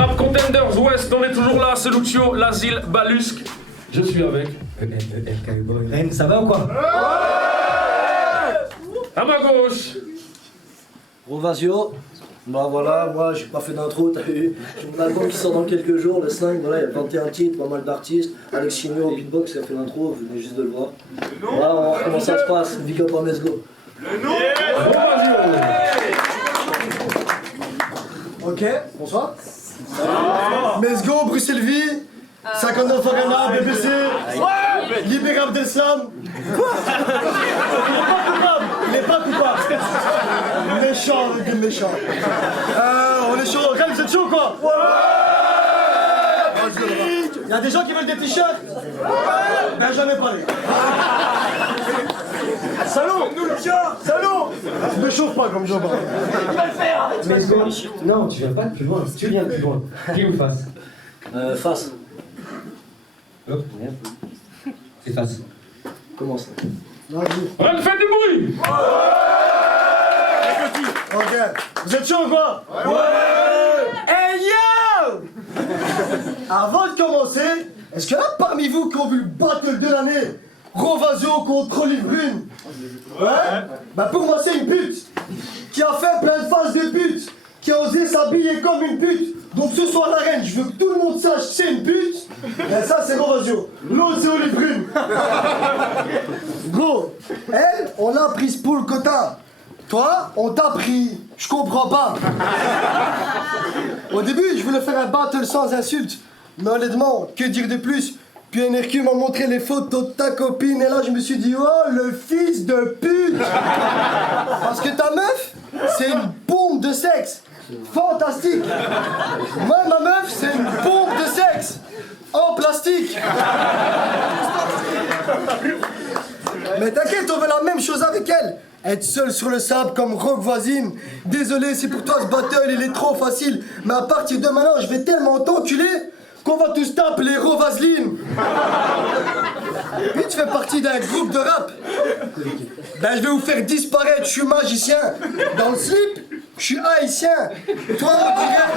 Rap Contenders Ouest, on est toujours là, c'est Lucio, l'asile, Balusque. Je suis avec. Ça va ou quoi? À ma gauche. Rovasio. Bah voilà, moi j'ai pas fait d'intro, t'as vu? J'ai mon album qui sort dans quelques jours, le 5, voilà, il y a 21 titres, pas mal d'artistes. Alex Chigno au beatbox qui a fait l'intro, vous venez juste de le voir. Voilà, on va voir comment ça se passe, big up en let's go. Ok, bonsoir. Let's go, Bruxelles-Vie, 59 Organa, BBC, Libéré Abdeslam. Quoi? Il est pas coupable. Méchant, le gars méchant. On est chaud, Ren, vous êtes chaud quoi? Il y a des gens qui veulent des t-shirts? Ben j'en ai pas les. Salaud! Salaud! Je me chauffe pas comme je parle. Mais non, tu viens pas de plus loin. Si tu viens de plus loin, qui ou face? Face. Hop, c'est face. Comment ça? Ren, faites du bruit. Ok, vous êtes chaud ou quoi? Ouais! Hey yo! Avant de commencer, est-ce qu'il y en a parmi vous qui ont vu le battle de l'année? Rovasio contre Olive-Brune? Ouais? Bah pour moi c'est une pute qui a fait plein de phases de pute, qui a osé s'habiller comme une pute. Donc ce soir la reine, je veux que tout le monde sache que c'est une pute. Et ça c'est Rovasio. L'autre c'est Olive-Brune. Gros, elle, on l'a prise pour le quota. Toi, on t'a pris. Je comprends pas. Au début, je voulais faire un battle sans insultes. Mais honnêtement, que dire de plus? Puis NRQ m'a montré les photos de ta copine et là je me suis dit, oh le fils de pute. Parce que ta meuf, c'est une bombe de sexe. Fantastique. Moi, ma meuf, c'est une bombe de sexe. En plastique. Mais t'inquiète, on veut la même chose avec elle. Être seul sur le sable comme Rock voisine. Désolé, c'est pour toi ce battle, il est trop facile. Mais à partir de maintenant, je vais tellement t'enculer qu'on va tous t'appeler Rovaseline. Puis tu fais partie d'un groupe de rap. Ben je vais vous faire disparaître, je suis magicien. Dans le slip, je suis haïtien. Toi, on dirait...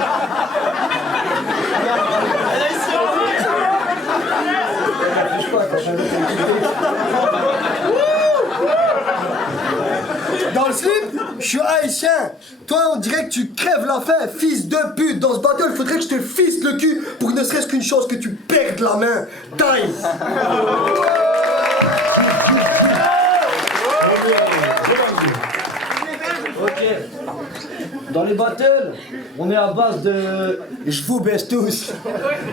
Dans le slip, je suis haïtien. Toi, on dirait que tu crèves la faim, fils de pute. Dans ce battle, il faudrait que je te fisse le cul pour ne serait-ce qu'une chance que tu perdes la main. Time. Ok. Dans les battles, on est à base de... Je vous baisse tous.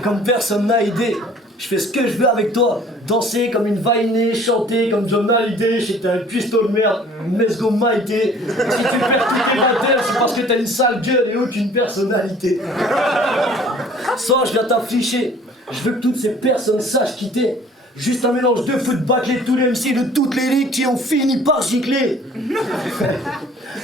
Comme personne n'a idée. Je fais ce que je veux avec toi. Danser comme une vainée, chanter comme John Hallyday. J'étais un cuistot de merde. Let's go Maïté. Si tu perds tous tes battles, c'est parce que t'as une sale gueule et aucune personnalité. Ça, je viens t'afficher. Je veux que toutes ces personnes sachent quitter. Juste un mélange de foot bâclé, tous les MC de toutes les ligues qui ont fini par gicler.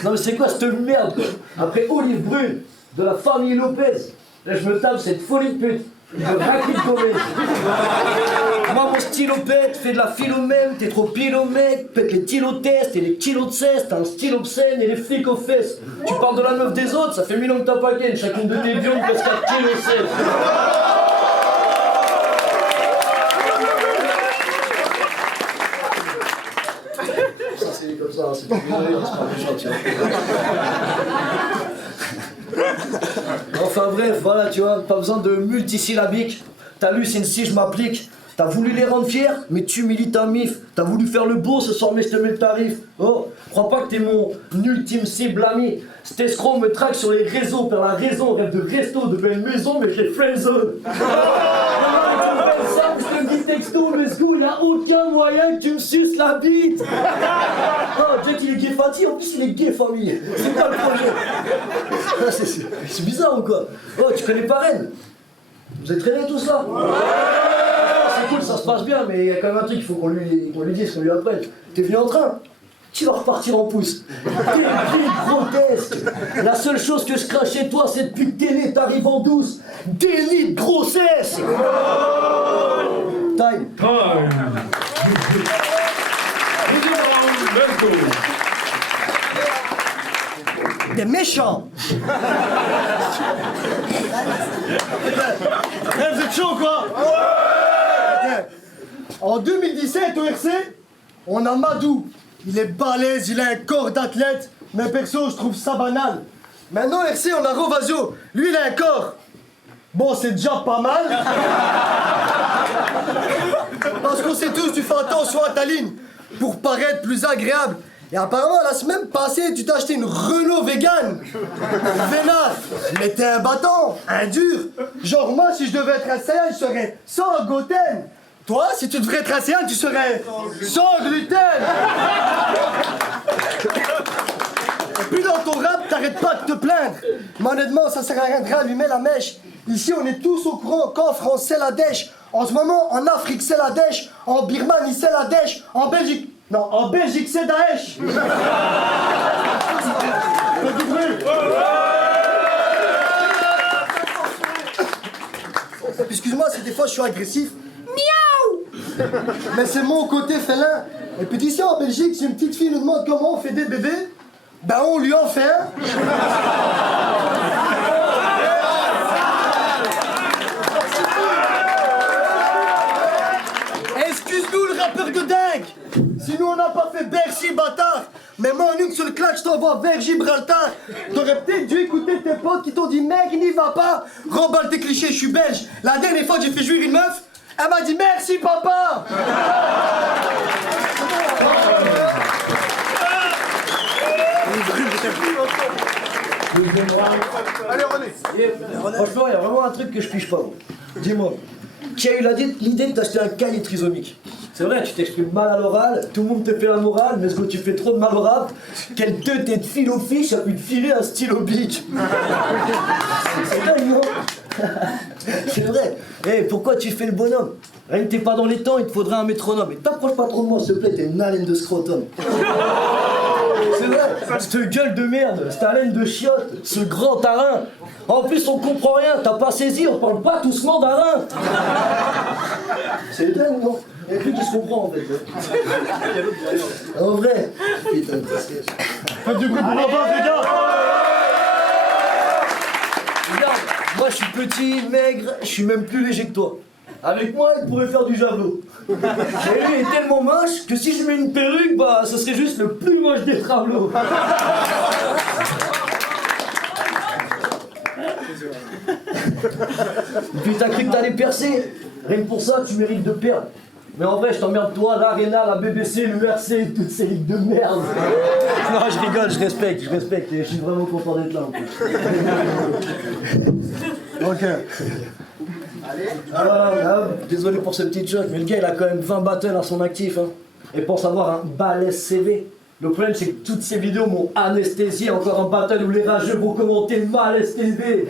Non mais c'est quoi cette merde? Après Olive-Brune, de la famille Lopez, là je me tape cette folie de pute. De Rakit Gomez. Moi mon stylo pète, fais de la philomène, t'es trop pilomèque, pète les tylotests et les kilos de cesse, t'as un style obscène et les flics aux fesses. Tu parles de la meuf des autres, ça fait 1000 ans que t'as pas ken, chacune de tes viandes pèse 4 kilos de cesse. Comme ça, c'est pas Enfin bref, voilà, tu vois, pas besoin de multisyllabique. T'as lu, c'est une si je m'applique. T'as voulu les rendre fiers, mais tu humilies ta mif. T'as voulu faire le beau ce soir, mais je te mets le tarif. Oh, crois pas que t'es mon ultime cible ami. Cet escroc me traque sur les réseaux, perd la raison, rêve de resto, de belle maison, mais j'ai friendzone. Je te dis texto, let's go, il a aucun moyen que tu me suces la bite. Oh, Jack il est gay fatigué, en plus il est gay famille. C'est quoi le projet? C'est bizarre ou quoi? Oh, tu connais pas Rennes? Vous êtes traînés tous là? C'est cool, ça se passe bien, mais il y a quand même un truc qu'il faut qu'on lui dise, qu'on lui apprenne. T'es venu en train? Tu vas repartir en pouce. T'es grotesque. La seule chose que je crache chez toi, c'est depuis que t'es né, t'arrives en douce. Déni de grossesse. Time. Time. Let's go. T'es méchant. Vous êtes chaud ou quoi? Ouais. En 2017 au RC, on a Madou. Il est balèze, il a un corps d'athlète. Mais perso, je trouve ça banal. Maintenant, au RC, on a Rovazio. Lui, il a un corps. Bon, c'est déjà pas mal. Parce qu'on sait tous, tu fais attention à ta ligne pour paraître plus agréable. Et apparemment, la semaine passée, tu t'as acheté une Renault vegan. Vénard. Mais t'es un bâton, un dur. Genre, moi, si je devais être un Saiyan, je serais sans gluten. Toi, si tu devrais être un Saiyan, tu serais sans gluten. Et puis dans ton rap, t'arrêtes pas de te plaindre. Mais honnêtement, ça sert à rien de rallumer la mèche. Ici, on est tous au courant qu'en France, c'est la dèche. En ce moment, en Afrique, c'est la dèche. En Birmanie, c'est la dèche. En Belgique... Non, en Belgique, c'est Daesh. Excuse-moi si des fois je suis agressif. Miaou. Mais c'est mon côté félin. Et puis ici en Belgique, si une petite fille nous demande comment on fait des bébés, ben on lui en fait un. Excuse-nous le rappeur de dingue. Sinon on n'a pas fait Bercy, bâtard. Mais moi en une seule claque, je t'envoie vers Gibraltar. T'aurais peut-être dû écouter tes potes qui t'ont dit mec, n'y va pas. Remballe tes clichés, je suis belge. La dernière fois que j'ai fait jouir une meuf, elle m'a dit merci papa. Allez René. Franchement, il y a vraiment un truc que je pige pas. Dis-moi, qui a eu l'idée de t'acheter un cahier trisomique? C'est vrai, tu t'exprimes mal à l'oral, tout le monde te fait la morale, mais ce que tu fais trop de mal au rap, quelle teute et de fil au fiche a pu te filer un stylo bic. C'est dingue, non? C'est vrai. Eh, pourquoi tu fais le bonhomme? Rien que t'es pas dans les temps, il te faudrait un métronome. Et t'approches pas trop de moi, s'il te plaît, t'es une haleine de scrotum. C'est vrai, cette gueule de merde, cette haleine de chiotte, ce grand tarin. En plus, on comprend rien, t'as pas saisi, on parle pas tous mandarin. C'est dingue, non? Il n'y a plus qui se comprend en fait. En vrai. Putain de siège. Faites du bruit pour ma base, les gars. Regarde, moi je suis petit, maigre, je suis même plus léger que toi. Avec moi, il pourrait faire du javelot. Et lui est tellement moche que si je mets une perruque, bah ce serait juste le plus moche des travelots. Et puis t'as cru que t'allais percer. Rien que pour ça, tu mérites de perdre. Mais en vrai, je t'emmerde toi, l'Arena, la BBC, l'URC, toutes ces ligues de merde. Non, je rigole, je respecte, et je suis vraiment content d'être là en plus. Ok. Désolé pour ce petit choc, mais le gars il a quand même 20 battles à son actif. Hein. Et pense avoir un balèze CV. Le problème c'est que toutes ces vidéos m'ont anesthésié, encore un battle où les rageux vont commenter malaise TV.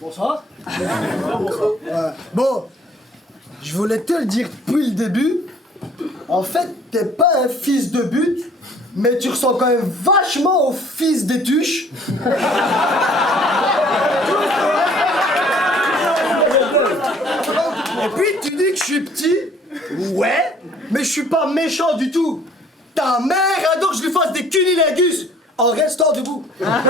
Bonsoir. Bon, je voulais te le dire depuis le début. En fait, t'es pas un fils de but, mais tu ressembles quand même vachement au fils des tuches. Et puis tu dis que je suis petit. Ouais, mais je suis pas méchant du tout. Ta mère adore que je lui fasse des cunilingus en restant debout. Parce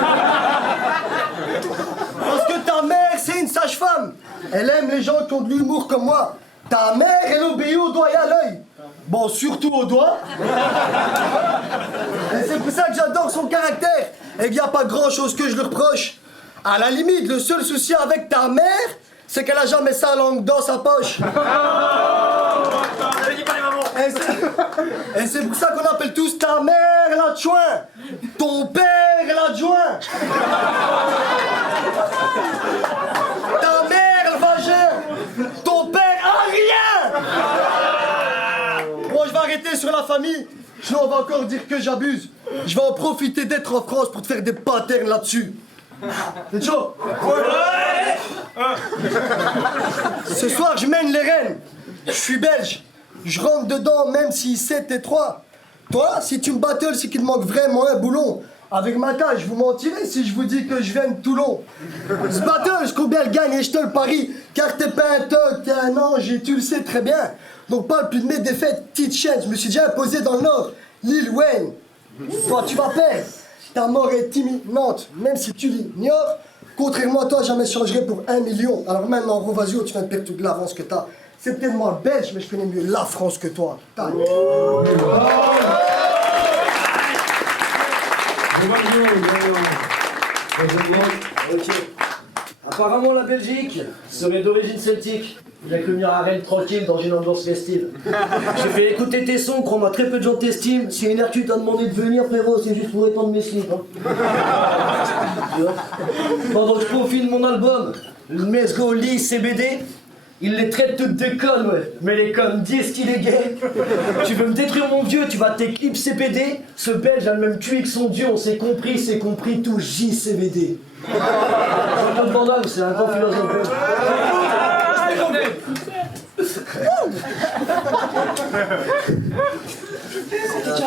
que ta mère, c'est une sage-femme. Elle aime les gens qui ont de l'humour comme moi. Ta mère, elle obéit au doigt et à l'œil. Bon, surtout au doigt. Et c'est pour ça que j'adore son caractère. Et qu'il n'y a pas grand-chose que je lui reproche. À la limite, le seul souci avec ta mère, c'est qu'elle a jamais sa langue dans sa poche. Et c'est pour ça qu'on appelle tous ta mère l'adjoint, ton père l'adjoint, ta mère le vagin, ton père rien. Bon, je vais arrêter sur la famille, sinon on va encore dire que j'abuse. Je vais en profiter d'être en France pour te faire des patterns là-dessus. T'es chaud? Ouais. Ce soir, je mène les rênes. Je suis belge. Je rentre dedans même si c'est étroit. Toi, si tu me battles, c'est qu'il te manque vraiment un boulon. Avec ma taille, je vous mentirais si je vous dis que je viens de Toulon. Ce battle, je compte bien le gagne et je te le parie. Car t'es pas un toc, t'es un ange et tu le sais très bien. Donc parle plus de mes défaites, petite chaîne. Je me suis déjà imposé dans le Nord, Lil Wayne. Toi, tu vas perdre. Ta mort est imminente, même si tu l'ignores. Contrairement à toi, jamais changerai pour 1 million. Alors maintenant, Rovazio, tu viens de perdre toute l'avance que t'as. C'est peut-être moi le Belge, mais je connais mieux la France que toi. Ok. Apparemment, la Belgique serait d'origine celtique. Il y a que venir à Rennes tranquille dans une ambiance festive. J'ai fait écouter tes sons, crois-moi, très peu de gens t'estiment. Si une Hercule t'a demandé de venir, frérot, c'est juste pour étendre mes slips. Hein. Tu vois. Pendant que je profite de mon album, Let's Go Lee CBD, il les traite toutes de connes, ouais. Mais les connes disent qu'il est gay. Tu veux me détruire mon vieux, tu vas t'éclipse CPD. Ce Belge a le même cul que son dieu, on s'est compris, c'est compris tout JCVD. Jean-Claude Van Damme, c'est un grand philosophe.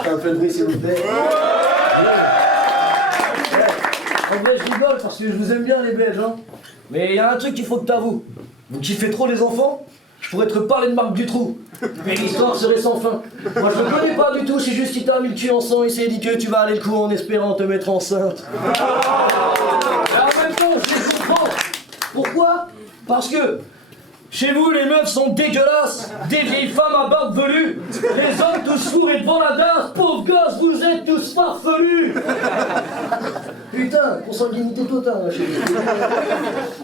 Un peu de bruit s'il vous plaît. En vrai je rigole parce que je vous aime bien les Belges hein. Mais il y a un truc qu'il faut que t'avoues. Vous kiffez trop les enfants? Je pourrais te parler de Marc Dutroux. Mais l'histoire serait sans fin. Moi je le connais pas du tout, c'est juste qu'il t'a mis le cul en sang et s'est dit que tu vas aller le coup en espérant te mettre enceinte. Et en même temps, je les comprends. Pourquoi? Parce que chez vous, les meufs sont dégueulasses, des vieilles femmes à barbe velue, les hommes tous fourrés devant la dasse, pauvres gosses, vous êtes tous farfelus. Putain, consanguinité totale là, chez vous.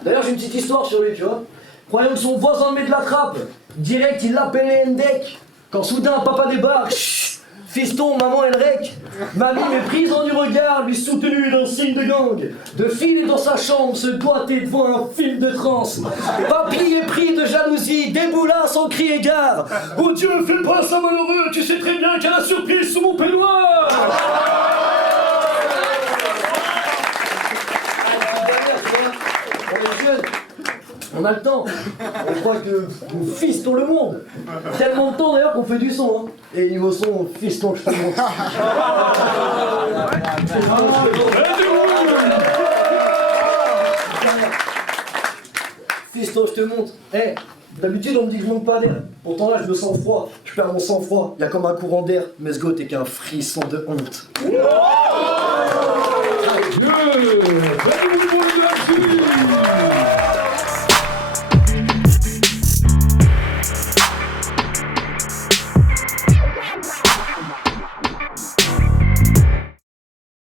D'ailleurs, j'ai une petite histoire sur lui, tu vois. Croyant que son voisin met de la trappe, direct il l'appelait Ndek. Quand soudain papa débarque, chut, fiston, maman elle rec. Mamie méprise en du regard, lui soutenue d'un signe de gang. De filer dans sa chambre, se doiter devant un film de trance. Papy est pris de jalousie, déboula sans crier gare. Oh Dieu, fais pas ça malheureux, tu sais très bien qu'il y a la surprise sous mon peignoir. On est jeunes. On a le temps, on croit que nous fistons le monde. Tellement de temps d'ailleurs qu'on fait du son. Hein. Et niveau son, on fiston que je te montre. Fiston, je te montre. Eh, d'habitude on me dit que je monte pas d'air. Pourtant là je me sens froid. Je perds mon sang-froid. Y'a comme un courant d'air. Mais ce go t'es qu'un frisson de honte.